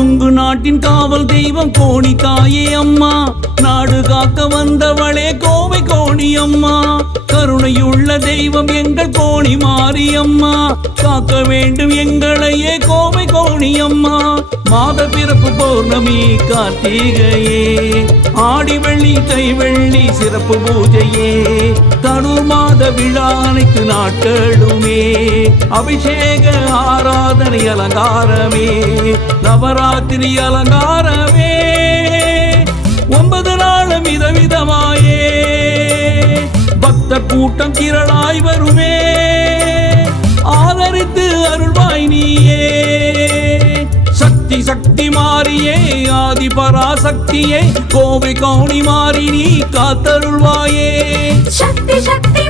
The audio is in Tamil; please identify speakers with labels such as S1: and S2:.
S1: கொங்கு நாட்டின் காவல் தெய்வம் கோணி தாயே அம்மா. நாடு காக்க வந்தவளே கோவை கோணி அம்மா. கருணையுள்ள தெய்வம் எங்கள் கோணி மாரியம்மா காக்க வேண்டும் எங்களையே கோவை கோணி அம்மா. மாத பிறப்பு பௌர்ணமி கார்த்திகையே. ஆடி வெள்ளி தை வெள்ளி சிறப்பு பூஜையே. தனு விழா அனைத்து நாட்களுமே. அபிஷேக ஆராதனை அலங்காரமே. நவராத்திரி அலங்காரமே. ஒன்பது நாளும் விதவிதமாயே பக்த கூட்டம் திரளாய் வருமே. ஆதரித்து அருள்வாய் நீயே. சக்தி சக்தி மாறியே ஆதி பராசக்தியே. கோவை கவுனி மாறி நீ காத்தருள்வாயே.
S2: சக்தி சக்தி